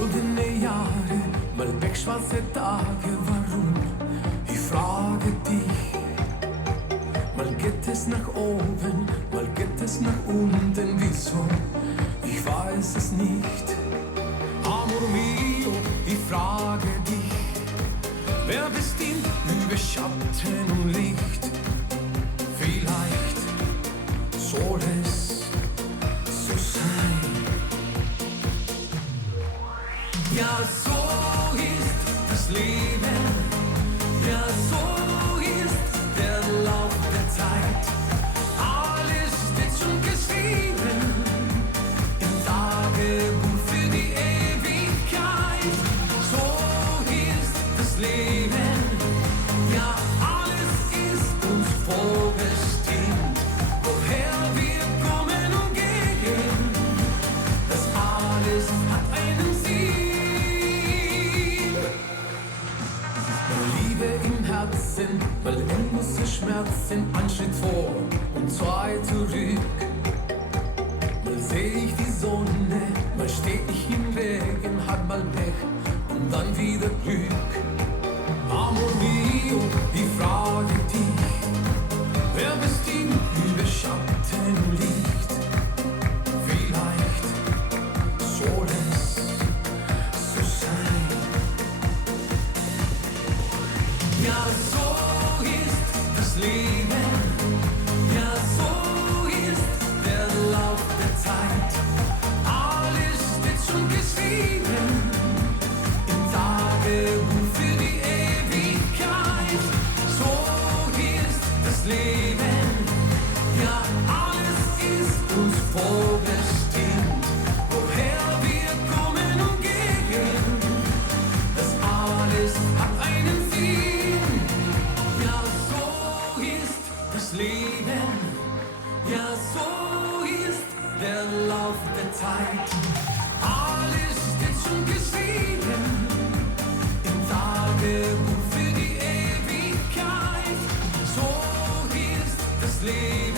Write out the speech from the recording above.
Goldene Jahre, mal pechschwarze Tage, warum? Ich frage dich. Mal geht es nach oben, mal geht es nach unten, wieso? Ich weiß es nicht. Amor mio, ich frage dich, wer bestimmt über Schatten und Licht? Vielleicht soll es so sein. Ja, so ist das Leben, ja, so ist der Lauf der Zeit. Alles steht schon geschrieben im Tagebuch für die Ewigkeit. So ist das Leben, ja, alles ist uns vorbestimmt. Woher wir kommen und gehen, das alles hat einen Sinn. Liebe im Herzen, weil endlose Schmerzen, ein Schritt vor und zwei zurück. Mal seh ich die Sonne, mal steh ich im Regen, hab mal Pech und dann wieder Glück. Amor mio, ich frage dich, wer bestimmt über Schatten und Licht? Vielleicht soll es so sein. Ja, so ist das Leben, ja, so ist der Lauf der Zeit. Alles steht schon geschrieben im Tagebuch für die Ewigkeit. So ist das Leben, ja, alles ist uns vorbestimmt. Woher wir kommen und gehen, das alles hat einen Sinn. Ja, so ist das Leben, ja, so ist der Lauf der Zeit. Alles steht schon geschrieben im Tagebuch für die Ewigkeit. So ist das Leben.